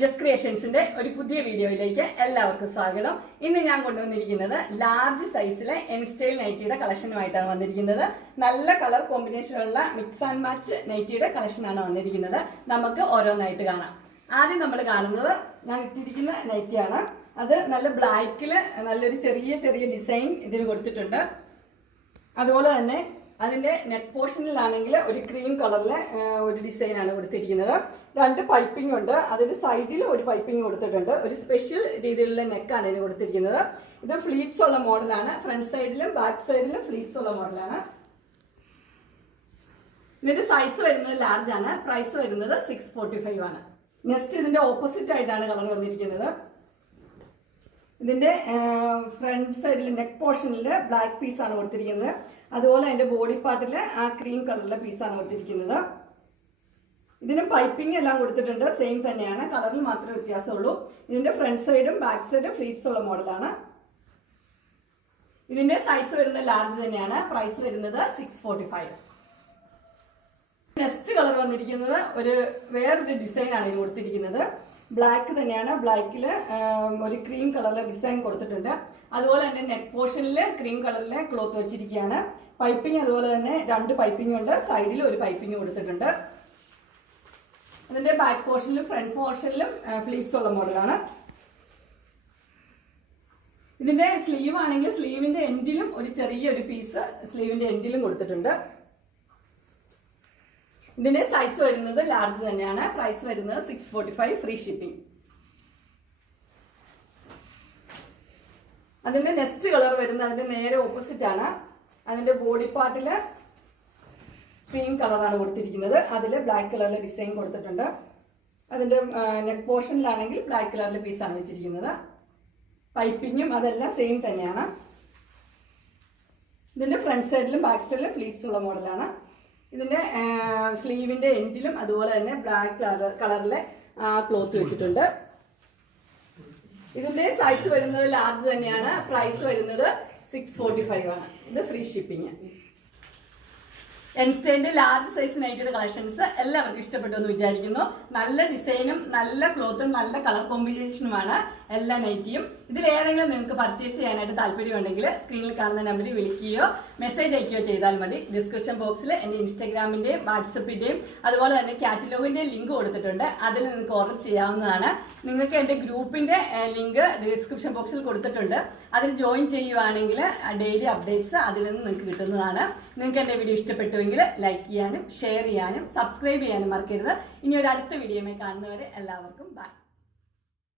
Just ക്രിയേഷൻസിന്റെ ഒരു പുതിയ വീഡിയോയിലേക്ക് എല്ലാവർക്കും സ്വാഗതം. ഇന്ന് ഞാൻ കൊണ്ടുവന്നിരിക്കുന്നത് ലാർജ് സൈസിലെ എൻ സ്റ്റൈൽ നൈറ്റിയുടെ കളക്ഷനുമായിട്ടാണ് വന്നിരിക്കുന്നത്. നല്ല കളർ കോമ്പിനേഷനുള്ള മിക്സ് ആൻഡ് മാച്ച് നൈറ്റിയുടെ കളക്ഷനാണ് വന്നിരിക്കുന്നത്. നമുക്ക് ഓരോന്നായിട്ട് കാണാം. ആദ്യം നമ്മൾ കാണുന്നത് ഞാൻ ഇട്ടിരിക്കുന്ന നൈറ്റിയാണ്. അത് നല്ല ബ്ലാക്കില് നല്ലൊരു ചെറിയ ഡിസൈൻ ഇതിന് കൊടുത്തിട്ടുണ്ട്. അതുപോലെ തന്നെ അതിന്റെ നെക്ക് പോർഷനിലാണെങ്കിൽ ഒരു ക്രീം കളറിലെ ഒരു ഡിസൈനാണ് കൊടുത്തിരിക്കുന്നത്. രണ്ട് പൈപ്പിംഗ് ഉണ്ട്. അതിന്റെ സൈഡിൽ ഒരു പൈപ്പിംഗ് കൊടുത്തിട്ടുണ്ട്. ഒരു സ്പെഷ്യൽ രീതിയിലുള്ള നെക്കാണ് ഇതിന് കൊടുത്തിരിക്കുന്നത്. ഇത് ഫ്ലീറ്റ്സ് ഉള്ള മോഡലാണ്. ഫ്രണ്ട് സൈഡിലും ബാക്ക് സൈഡിലും ഫ്ലീറ്റ്സ് ഉള്ള മോഡലാണ്. ഇതിന്റെ സൈസ് വരുന്നത് ലാർജ് ആണ്. പ്രൈസ് വരുന്നത് 645 ആണ്. നെക്സ്റ്റ് ഇതിന്റെ ഓപ്പോസിറ്റ് ആയിട്ടാണ് കളർ വന്നിരിക്കുന്നത്. ഇതിന്റെ ഫ്രണ്ട് സൈഡിൽ നെക്ക് പോർഷനിൽ ബ്ലാക്ക് പീസാണ് കൊടുത്തിരിക്കുന്നത്. അതുപോലെ അതിന്റെ ബോഡി പാർട്ടിൽ ആ ക്രീം കളറിലെ പീസാണ് കൊടുത്തിരിക്കുന്നത്. ഇതിന് പൈപ്പിംഗ് എല്ലാം കൊടുത്തിട്ടുണ്ട്. സെയിം തന്നെയാണ്, കളറിൽ മാത്രമേ വ്യത്യാസമുള്ളൂ. ഇതിന്റെ ഫ്രണ്ട് സൈഡും ബാക്ക് സൈഡും ഫ്ലീറ്റ്സ് ഉള്ള മോഡലാണ്. ഇതിന്റെ സൈസ് വരുന്നത് ലാർജ് തന്നെയാണ്. പ്രൈസ് വരുന്നത് 645. നെക്സ്റ്റ് കളർ വന്നിരിക്കുന്നത് വേറൊരു ഡിസൈനാണ് ഇത് കൊടുത്തിരിക്കുന്നത്. ബ്ലാക്ക് തന്നെയാണ്. ബ്ലാക്കിൽ ഒരു ക്രീം കളറിലെ ഡിസൈൻ കൊടുത്തിട്ടുണ്ട്. അതുപോലെ തന്നെ നെക്ക് പോർഷനിൽ ക്രീം കളറിലെ ക്ലോത്ത് വെച്ചിരിക്കുകയാണ്. പൈപ്പിംഗ് അതുപോലെ തന്നെ രണ്ട് പൈപ്പിംഗ് ഉണ്ട്. സൈഡിൽ ഒരു പൈപ്പിംഗ് കൊടുത്തിട്ടുണ്ട്. അതിന്റെ ബാക്ക് പോർഷനിലും ഫ്രണ്ട് പോർഷനിലും ഫ്ലീറ്റ്സ് ഉള്ള മോഡലാണ്. ഇതിന്റെ സ്ലീവ് ആണെങ്കിൽ സ്ലീവിന്റെ എൻഡിലും ഒരു ചെറിയൊരു പീസ് സ്ലീവിന്റെ എൻഡിലും കൊടുത്തിട്ടുണ്ട്. ഇതിന്റെ സൈസ് വരുന്നത് ലാർജ് തന്നെയാണ്. പ്രൈസ് വരുന്നത് 645, ഫ്രീ ഷിപ്പിംഗ്. അതിന്റെ നെക്സ്റ്റ് കളർ വരുന്നത് അതിന്റെ നേരെ ഓപ്പോസിറ്റ് ആണ്. അതിന്റെ ബോഡി പാർട്ടില് ക്രീം കളറാണ് കൊടുത്തിരിക്കുന്നത്. അതിൽ ബ്ലാക്ക് കളറിലെ ഡിസൈൻ കൊടുത്തിട്ടുണ്ട്. അതിന്റെ നെക്ക് പോർഷനിലാണെങ്കിൽ ബ്ലാക്ക് കളറിലെ പീസാണ് വെച്ചിരിക്കുന്നത്. പൈപ്പിങ്ങും അതെല്ലാം സെയിം തന്നെയാണ്. ഇതിന്റെ ഫ്രണ്ട് സൈഡിലും ബാക്ക് സൈഡിലും ഫ്ലീറ്റ്സ് ഉള്ള മോഡലാണ്. ഇതിന്റെ സ്ലീവിന്റെ എൻഡിലും അതുപോലെ തന്നെ ബ്ലാക്ക് കളറിലെ ക്ലോത്ത് വെച്ചിട്ടുണ്ട്. ഇതിന്റെ സൈസ് വരുന്നത് ലാർജ് തന്നെയാണ്. പ്രൈസ് വരുന്നത് 645 ആണ്. ഇത് ഫ്രീ ഷിപ്പിംഗ്. എൻസ്റ്റൈന്റെ ലാർജ് സൈസ് നൈറ്റിയുടെ കളക്ഷൻസ് എല്ലാവർക്കും ഇഷ്ടപ്പെട്ടു എന്ന് വിചാരിക്കുന്നു. നല്ല ഡിസൈനും നല്ല ക്ലോത്തും നല്ല കളർ കോമ്പിനേഷനുമാണ് എല്ലാ നൈറ്റിയും. ഇതിൽ ഏതെങ്കിലും നിങ്ങൾക്ക് പർച്ചേസ് ചെയ്യാനായിട്ട് താല്പര്യമുണ്ടെങ്കിൽ സ്ക്രീനിൽ കാണുന്ന നമ്പറിൽ വിളിക്കുകയോ മെസ്സേജ് അയക്കുകയോ ചെയ്താൽ മതി. ഡിസ്ക്രിപ്ഷൻ ബോക്സിൽ എൻ്റെ ഇൻസ്റ്റാഗ്രാമിന്റെയും വാട്സപ്പിന്റെയും അതുപോലെ തന്നെ കാറ്റലോഗിന്റെയും ലിങ്ക് കൊടുത്തിട്ടുണ്ട്. അതിൽ നിങ്ങൾക്ക് ഓർഡർ ചെയ്യാവുന്നതാണ്. നിങ്ങൾക്ക് എൻ്റെ ഗ്രൂപ്പിന്റെ ലിങ്ക് ഡിസ്ക്രിപ്ഷൻ ബോക്സിൽ കൊടുത്തിട്ടുണ്ട്. അതിൽ ജോയിൻ ചെയ്യുവാണെങ്കിൽ ഡെയിലി അപ്ഡേറ്റ്സ് അതിൽ നിന്ന് നിങ്ങൾക്ക് കിട്ടുന്നതാണ്. നിങ്ങൾക്ക് എൻ്റെ വീഡിയോ ഇഷ്ടപ്പെട്ടുവെങ്കിൽ ലൈക്ക് ചെയ്യാനും ഷെയർ ചെയ്യാനും സബ്സ്ക്രൈബ് ചെയ്യാനും മറക്കരുത്. ഇനി ഒരു അടുത്ത വീഡിയോയുമായി കാണുന്നവരെ എല്ലാവർക്കും ബൈ.